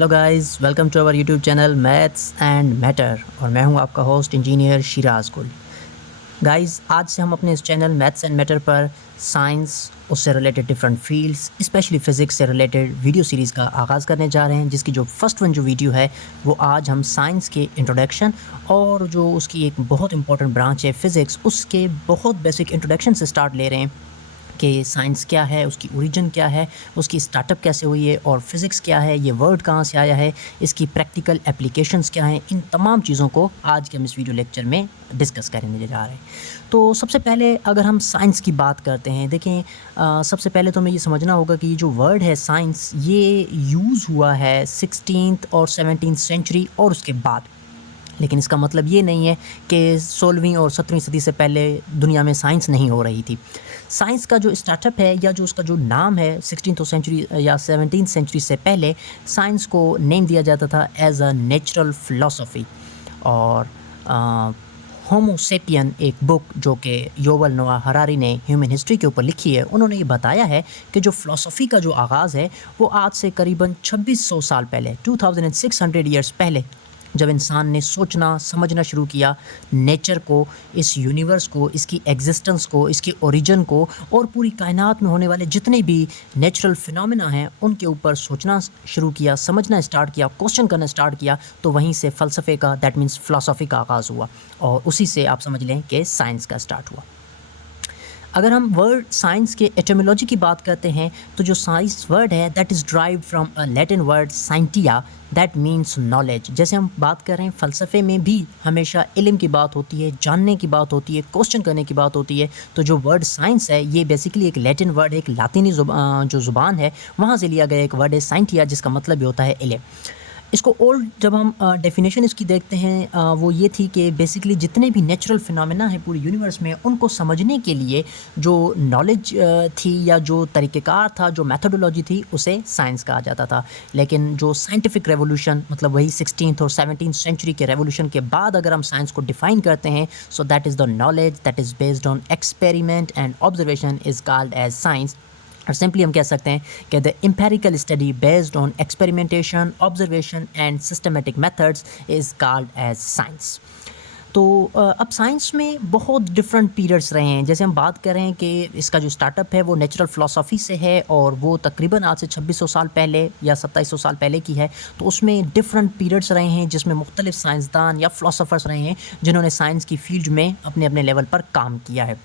Hello guys, welcome to our YouTube channel maths and matter और मैं हूं आपका होस्ट इंजीनियर शिराज गुल। गाइस, आज से हम अपने इस चैनल मैथ्स एंड मैटर पर साइंस, उससे related different fields, specially physics से रिलेटेड वीडियो सीरीज़ का आगाज़ करने जा रहे हैं, जिसकी जो फर्स्ट वन जो वीडियो है वो आज हम साइंस के इंट्रोडक्शन और जो उसकी एक बहुत इंपॉर्टेंट ब्रांच है फ़िज़िक्स, उसके बहुत बेसिक इंट्रोडक्शन से स्टार्ट ले रहे हैं कि साइंस क्या है, उसकी ओरिजिन क्या है, उसकी स्टार्टअप कैसे हुई है और फिज़िक्स क्या है, ये वर्ड कहाँ से आया है, इसकी प्रैक्टिकल एप्लीकेशंस क्या हैं, इन तमाम चीज़ों को आज के हम इस वीडियो लेक्चर में डिस्कस करने जा रहे हैं। तो सबसे पहले अगर हम साइंस की बात करते हैं, देखें सबसे पहले तो हमें ये समझना होगा कि ये जो वर्ड है साइंस, ये यूज़ हुआ है 16th और 17th सेंचुरी और उसके बाद। लेकिन इसका मतलब ये नहीं है कि 16वीं और 17वीं सदी से पहले दुनिया में साइंस नहीं हो रही थी। साइंस का जो स्टार्टअप है या जो उसका जो नाम है 16th सेंचुरी या 17th सेंचुरी से पहले साइंस को नेम दिया जाता था एज अ नेचुरल फ़िलॉसफ़ी। और होमो सेपियन एक बुक जो कि युवल नोआ हरारी ने ह्यूमन हिस्ट्री के ऊपर लिखी है, उन्होंने ये बताया है कि जो फ़िलॉसफ़ी का जो आगाज़ है वो आज से करीबन 2600 साल पहले 2600 ईयर्स पहले जब इंसान ने सोचना समझना शुरू किया नेचर को, इस यूनिवर्स को, इसकी एग्जिस्टेंस को, इसके ओरिजिन को और पूरी कायनात में होने वाले जितने भी नेचुरल फिनोमेना हैं उनके ऊपर सोचना शुरू किया, समझना स्टार्ट किया, क्वेश्चन करना स्टार्ट किया, तो वहीं से फ़लसफ़े का, दैट मीन्स फ़िलॉसफ़ी का आगाज़ हुआ और उसी से आप समझ लें कि साइंस का स्टार्ट हुआ। अगर हम वर्ड साइंस के एटिमोलॉजी की बात करते हैं तो जो साइंस वर्ड है that is derived from a Latin word scientia that means knowledge. जैसे हम बात कर रहे हैं फ़लसफ़े में भी हमेशा इल्म की बात होती है, जानने की बात होती है, क्वेश्चन करने की बात होती है। तो जो वर्ड साइंस है ये बेसिकली एक लैटिन वर्ड है, एक लातिनी जो ज़ुबान है वहाँ से लिया गया एक वर्ड है साइंटिया, जिसका मतलब भी होता है इल्म। इसको ओल्ड जब हम डेफिनेशन इसकी देखते हैं वो ये थी कि बेसिकली जितने भी नेचुरल फिनोमेना हैं पूरे यूनिवर्स में उनको समझने के लिए जो नॉलेज थी या जो तरीक़ेकार था, जो मेथोडोलॉजी थी, उसे साइंस कहा जाता था। लेकिन जो साइंटिफिक रेवोल्यूशन मतलब वही 16th और 17th सेंचुरी के रेवोल्यूशन के बाद अगर हम साइंस को डिफ़ाइन करते हैं, so that is the knowledge that is based on experiment and observation is called as science. और सिंपली हम कह सकते हैं कि the empirical study based on experimentation, observation and systematic methods is called as science. तो अब science में बहुत डिफरेंट पीरियड्स रहे हैं। जैसे हम बात करें कि इसका जो स्टार्टअप है वो नेचुरल फ़िलॉसफ़ी से है और वो तकरीबन आज से 2600 साल पहले या 2700 साल पहले की है। तो उसमें डिफरेंट पीरियड्स रहे हैं जिसमें मुख्तलिफ साइंसदान या फ़िलॉसफ़र्स रहे हैं जिन्होंने साइंस की फ़ील्ड में अपने अपने लेवल पर काम किया है।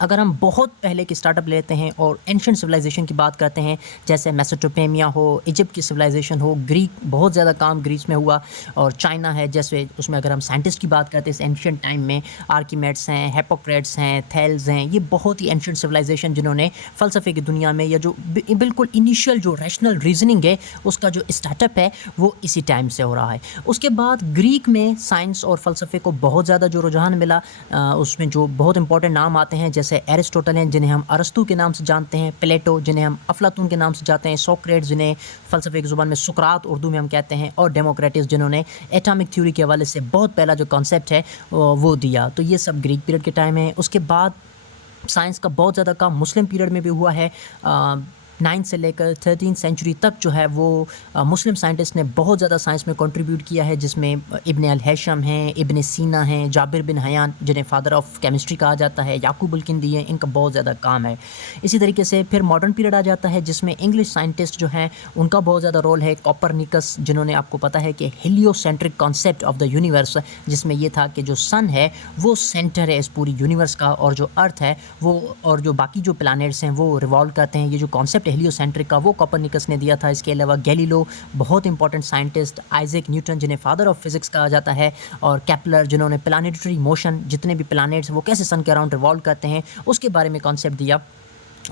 अगर हम बहुत पहले की स्टार्टअप लेते हैं और एंशिएंट सिविलाइजेशन की बात करते हैं, जैसे मेसोपोटामिया हो, इजिप्ट की सिविलाइजेशन हो, ग्रीक, बहुत ज़्यादा काम ग्रीस में हुआ और चाइना है, जैसे उसमें अगर हम साइंटिस्ट की बात करते हैं एंशिएंट टाइम में आर्किमेड्स हैं, हिप्पोक्रेट्स हैं, थेल्स हैं, ये बहुत ही एंशिएंट सिविलाइजेशन जिन्होंने फ़लसफ़े की दुनिया में या जो बिल्कुल इनिशियल जो रैशनल रीजनिंग है उसका जो स्टार्टअप है वो इसी टाइम से हो रहा है। उसके बाद ग्रीक में साइंस और फ़लसफ़े को बहुत ज़्यादा जो रुझान मिला, उसमें जो बहुत इंपॉर्टेंट नाम आते हैं जैसे एरिस्टोटल हैं जिन्हें हम अरस्तू के नाम से जानते हैं, प्लेटो जिन्हें हम अफलातून के नाम से जानते हैं, सोक्रेट्स जिन्हें फ़लसफ़े की ज़ुबान में सुकरात उर्दू में हम कहते हैं, और डेमोक्रेटिस जिन्होंने एटॉमिक थ्योरी के हवाले से बहुत पहला जो कॉन्सेप्ट है वो दिया। तो ये सब ग्रीक पीरियड के टाइम है। उसके बाद साइंस का बहुत ज़्यादा काम मुस्लिम पीरियड में भी हुआ है। 9th से लेकर 13th सेंचुरी तक जो है वो मुस्लिम साइंटिस्ट ने बहुत ज़्यादा साइंस में कंट्रीब्यूट किया है, जिसमें इब्न अल हैशम हैं, इब्न सीना हैं, जाबिर बिन हयान जिन्हें फादर ऑफ केमिस्ट्री कहा जाता है, याकूब अल किंदी हैं, इनका बहुत ज़्यादा काम है। इसी तरीके से फिर मॉडर्न पीरियड आ जाता है जिसमें इंग्लिश साइंटिस्ट जो हैं उनका बहुत ज़्यादा रोल है। कोपरनिकस जिन्होंने, आपको पता है कि heliocentric concept of the universe, जिसमें ये था कि जो सन है वो सेंटर है इस पूरी यूनिवर्स का और जो अर्थ है वो और जो बाकी जो प्लैनेट्स हैं वो रिवॉल्व करते हैं। ये जो कॉन्सेप्ट हेलियोसेंट्रिक का वो कोपरनिकस ने दिया था। इसके अलावा गैलीलो बहुत इंपॉर्टेंट साइंटिस्ट, आइजैक न्यूटन जिन्हें फादर ऑफ फिजिक्स कहा जाता है, और केपलर जिन्होंने प्लानिटरी मोशन, जितने भी प्लैनेट्स वो कैसे सन के अराउंड रिवॉल्व करते हैं, उसके बारे में कॉन्सेप्ट दिया।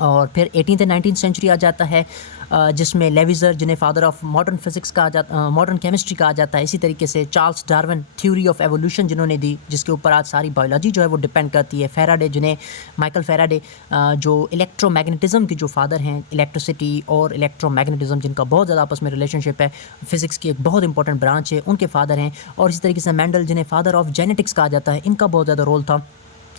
और फिर 18th एंड 19th सेंचुरी आ जाता है जिसमें लेविज़र जिन्हें फादर ऑफ मॉडर्न फिज़िक्स कहा जाता, मॉडर्न केमिस्ट्री कहा जाता है। इसी तरीके से Charles Darwin theory of evolution जिन्होंने दी, जिसके ऊपर आज सारी बायोलॉजी जो है वो डिपेंड करती है। फ़ैराडे जिन्हें माइकल फ़ैराडे जो इलेक्ट्रोमैग्नेटिज़म के जो फादर हैं, इलेक्ट्रिसिटी और इलेक्ट्रोमैग्नेटिज़म जिनका बहुत ज़्यादा आपस में रिलेशनशिप है, फ़िज़िक्स की एक बहुत इंपॉर्टेंट ब्रांच है, उनके फादर हैं। और इसी तरीके से मैंडल जिन्हें फादर ऑफ जेनेटिक्स कहा जाता है, इनका बहुत ज़्यादा रोल था।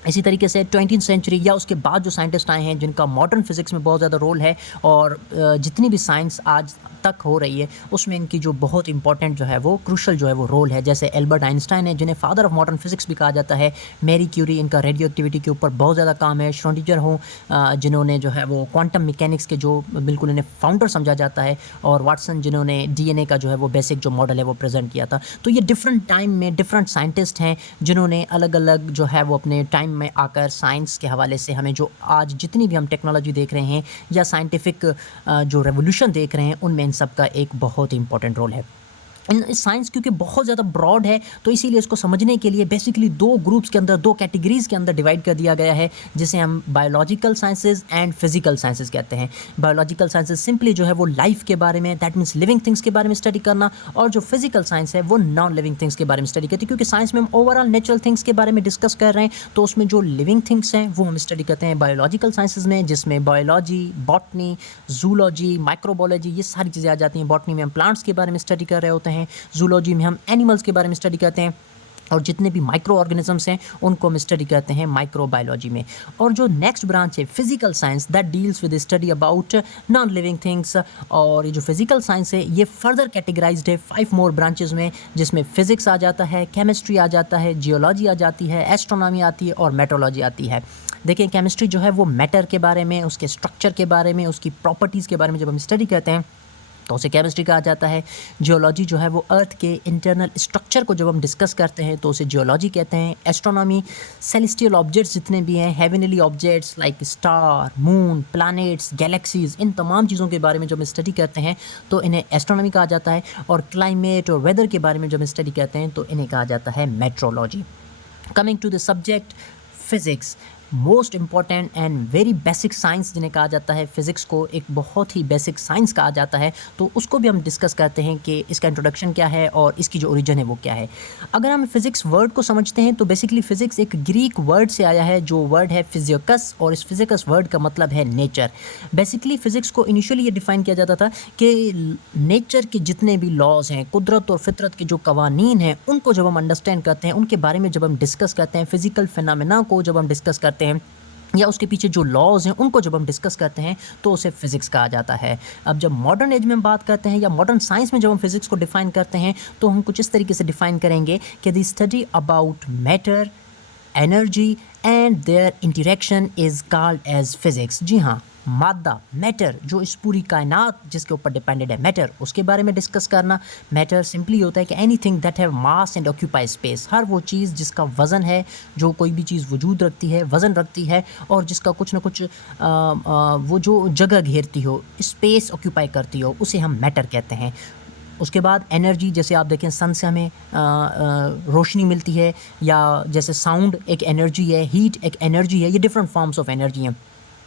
इसी तरीके से 20th सेंचुरी या उसके बाद जो साइंटिस्ट आए हैं जिनका मॉडर्न फिज़िक्स में बहुत ज़्यादा रोल है, और जितनी भी साइंस आज तक हो रही है उसमें इनकी जो बहुत इंपॉर्टेंट जो है वो क्रूशल जो है वो रोल है। जैसे एल्बर्ट आइंस्टाइन है जिन्हें फादर ऑफ मॉडर्न फिज़िक्स भी कहा जाता है। मैरी क्यूरी, इनका रेडियो एक्टिविटी के ऊपर बहुत ज़्यादा काम है। श्रोडिंगर हो जिन्होंने जो है वो क्वांटम मैकेनिक्स के जो बिल्कुल इन्हें फाउंडर समझा जाता है। और वाटसन जिन्होंने डीएनए का जो है वो बेसिक जो मॉडल है वो प्रेजेंट किया था। तो ये डिफरेंट टाइम में डिफरेंट साइंटिस्ट हैं जिन्होंने अलग अलग जो है वो अपने टाइम में आकर साइंस के हवाले से हमें जो आज जितनी भी हम टेक्नोलॉजी देख रहे हैं या साइंटिफिक जो रेवोल्यूशन देख रहे हैं उनमें इन सब का एक बहुत ही इंपॉर्टेंट रोल है। इन साइंस क्योंकि बहुत ज़्यादा ब्रॉड है तो इसीलिए इसको समझने के लिए बेसिकली दो ग्रुप्स के अंदर, दो कैटेगरीज़ के अंदर डिवाइड कर दिया गया है, जिसे हम biological sciences and physical sciences कहते हैं। बायोलॉजिकल साइंसेज सिंपली जो है वो लाइफ के बारे में, दैट मीन्स लिविंग थिंग्स के बारे में स्टडी करना, और जो फिजिकल साइंस है वो नॉन लिविंग थिंग्स के बारे में स्टडी करती है। क्योंकि साइंस में हम ओवरऑल नेचुरल थिंग्स के बारे में डिस्कस कर रहे हैं तो उसमें जो लिविंग थिंग्स हैं वो हम स्टडी करते हैं बायोलॉजिकल साइंसेज में, जिसमें बायोलॉजी, बॉटनी, जूलॉजी, माइक्रोबायोलॉजी ये सारी चीज़ें आ जाती हैं। बॉटनी में हम प्लांट्स के बारे में स्टडी कर रहे होते हैं, जूलॉजी में हम एनिमल्स के बारे में स्टडी करते हैं, और जितने भी माइक्रो ऑर्गेनिजम्स हैं उनको हम स्टडी करते हैं माइक्रोबायोलॉजी में। और जो नेक्स्ट ब्रांच है physical science, that deals with study about non living things. और ये जो फिजिकल साइंस है ये फर्दर कैटेगराइज्ड है 5 मोर ब्रांचेस में, जिसमें फिजिक्स आ जाता है, केमिस्ट्री आ जाता है, जियोलॉजी आ जाती है, एस्ट्रोनॉमी आती है और मेट्रोलॉजी आती है। देखिए केमिस्ट्री जो है वो मैटर के बारे में, उसके स्ट्रक्चर के बारे में, उसकी प्रॉपर्टीज़ के बारे में जब हम स्टडी करते हैं तो उसे केमिस्ट्री कहा जाता है। जियोलॉजी जो है वो अर्थ के इंटरनल स्ट्रक्चर को जब हम डिस्कस करते हैं तो उसे जियोलॉजी कहते हैं। एस्ट्रोनॉमी सेलेस्टियल ऑब्जेक्ट्स जितने भी हैं, heavenly objects like star, moon, planets, galaxies, इन तमाम चीज़ों के बारे में जब हम स्टडी करते हैं तो इन्हें एस्ट्रोनॉमी कहा जाता है। और क्लाइमेट और वेदर के बारे में जब हम स्टडी करते हैं तो इन्हें कहा जाता है metrology. Coming to the subject physics, most important and very basic science जिन्हें कहा जाता है, फिज़िक्स को एक बहुत ही बेसिक साइंस कहा जाता है, तो उसको भी हम डिस्कस करते हैं कि इसका इंट्रोडक्शन क्या है और इसकी जो ओरिजिन है वो क्या है। अगर हम फिज़िक्स वर्ड को समझते हैं तो बेसिकली फ़िज़िक्स एक ग्रीक वर्ड से आया है जो वर्ड है फिजिकस, और इस फिजिकस वर्ड का मतलब है नेचर। बेसिकली फ़िज़िक्स को इनिशियली ये डिफ़ाइन किया जाता था कि नेचर के जितने भी लॉज हैं, कुदरत और फितरत के जो कवानीन हैं, उनको जब हम अंडरस्टैंड करते हैं, उनके बारे में जब हम डिस्कस करते हैं, फ़िज़िकल फिनोमेना को जब हम डिस्कस करते हैं या उसके पीछे जो लॉज हैं उनको जब हम डिस्कस करते हैं तो उसे फिज़िक्स कहा जाता है। अब जब मॉडर्न एज में हम बात करते हैं या मॉडर्न साइंस में जब हम फिज़िक्स को डिफ़ाइन करते हैं तो हम कुछ इस तरीके से डिफ़ाइन करेंगे कि the study about matter, energy and their interaction is called as physics. जी हाँ, मादा, मैटर, जो इस पूरी कायनात जिसके ऊपर डिपेंडेड है, मैटर, उसके बारे में डिस्कस करना। मैटर सिंपली होता है कि anything that have mass and occupy space, हर वो चीज़ जिसका वज़न है, जो कोई भी चीज़ वजूद रखती है, वज़न रखती है और जिसका कुछ ना कुछ वो जो जगह घेरती हो, स्पेस ऑक्यूपाई करती हो, उसे हम मैटर कहते हैं। उसके बाद एनर्जी, जैसे आप देखें सन से हमें रोशनी मिलती है, या जैसे साउंड एक एनर्जी है, हीट एक एनर्जी है, ये डिफरेंट फॉर्म्स ऑफ एनर्जी हैं।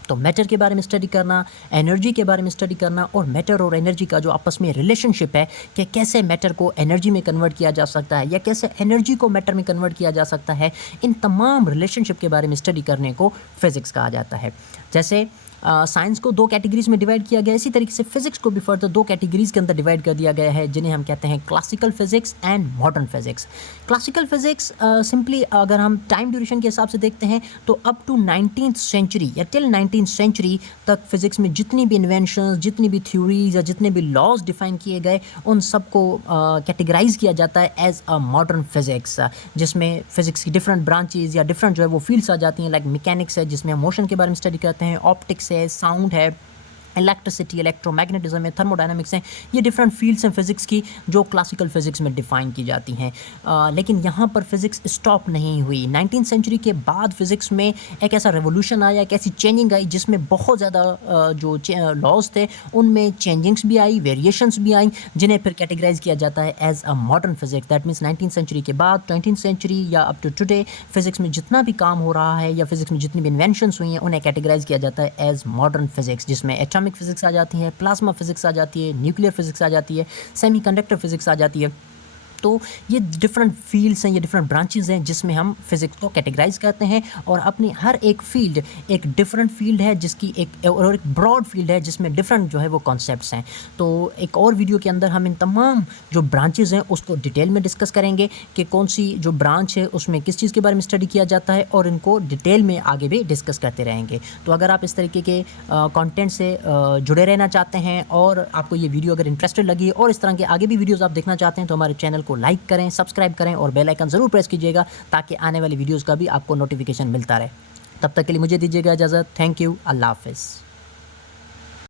तो मैटर के बारे में स्टडी करना, एनर्जी के बारे में स्टडी करना, और मैटर और एनर्जी का जो आपस में रिलेशनशिप है कि कैसे मैटर को एनर्जी में कन्वर्ट किया जा सकता है या कैसे एनर्जी को मैटर में कन्वर्ट किया जा सकता है, इन तमाम रिलेशनशिप के बारे में स्टडी करने को फिज़िक्स कहा जाता है। जैसे साइंस को 2 कैटेगरीज़ में डिवाइड किया गया है, इसी तरीके से फिज़िक्स को भी फर्दर 2 कैटेगरीज़ के अंदर डिवाइड कर दिया गया है, जिन्हें हम कहते हैं classical physics and modern physics. Classical physics simply अगर हम टाइम ड्यूरेशन के हिसाब से देखते हैं तो अप टू 19th सेंचुरी या टिल 19th सेंचुरी तक फिज़िक्स में जितनी भी इन्वेंशंस, जितनी भी थ्योरीज या जितने भी लॉज डिफाइन किए गए, उन सबको कैटेगराइज किया जाता है एज अ मॉडर्न फिज़िक्स, जिसमें फ़िज़िक्स की डिफरेंट ब्रांचेज या डिफरेंट जो है वो फील्ड्स आ जाती हैं। लाइक मैकेनिक्स है जिसमें हम मोशन के बारे में स्टडी करते हैं, ऑप्टिक्स है, साउंड है, इलेक्ट्रिसिटी, इलेक्ट्रोमैग्नेटिज्म है, थर्मोडायनामिक्स हैं, ये डिफरेंट फील्ड्स हैं फिज़िक्स की जो क्लासिकल फ़िज़िक्स में डिफ़ाइन की जाती हैं। लेकिन यहाँ पर फिज़िक्स स्टॉप नहीं हुई। 19th सेंचुरी के बाद फिज़िक्स में एक ऐसा रेवोल्यूशन आया, एक ऐसी चेंजिंग आई जिसमें बहुत ज़्यादा जो लॉज थे उनमें चेंजिंग्स भी आई, वेरिएशंस भी आई, जिन्हें फिर कैटेगराइज किया जाता है as a modern physics. That means 19th century के बाद 20th सेंचुरी या अप टू टुडे फिज़िक्स में जितना भी काम हो रहा है या फिज़िक्स में जितनी भी इन्वेंशंस हुई हैं उन्हें कैटेगराइज किया जाता है एज मॉडर्न फिज़िक्स, जिसमें एटॉमिक फिज़िक्स आ जाती है, प्लाज्मा फिज़िक्स आ जाती है, न्यूक्लियर फिज़िक्स आ जाती है, सेमीकंडक्टर फिज़िक्स आ जाती है। तो ये डिफरेंट फील्ड्स हैं, ये डिफरेंट ब्रांचेज़ हैं जिसमें हम फिज़िक्स को कैटेगराइज़ करते हैं और अपनी हर एक फील्ड एक डिफरेंट फील्ड है जिसकी एक ब्रॉड फील्ड है जिसमें डिफरेंट जो है वो कॉन्सेप्ट्स हैं। तो एक और वीडियो के अंदर हम इन तमाम जो ब्रांचेज़ हैं उसको डिटेल में डिस्कस करेंगे कि कौन सी जो ब्रांच है उसमें किस चीज़ के बारे में स्टडी किया जाता है और इनको डिटेल में आगे भी डिस्कस करते रहेंगे। तो अगर आप इस तरीके के कंटेंट से जुड़े रहना चाहते हैं और आपको ये वीडियो अगर इंटरेस्टेड लगी और इस तरह के आगे भी वीडियोज़ आप देखना चाहते हैं तो हमारे चैनल को लाइक करें, सब्सक्राइब करें और बेल आइकन ज़रूर प्रेस कीजिएगा ताकि आने वाली वीडियोज़ का भी आपको नोटिफिकेशन मिलता रहे। तब तक के लिए मुझे दीजिएगा इजाज़त। Thank you. अल्लाह हाफ़िज़।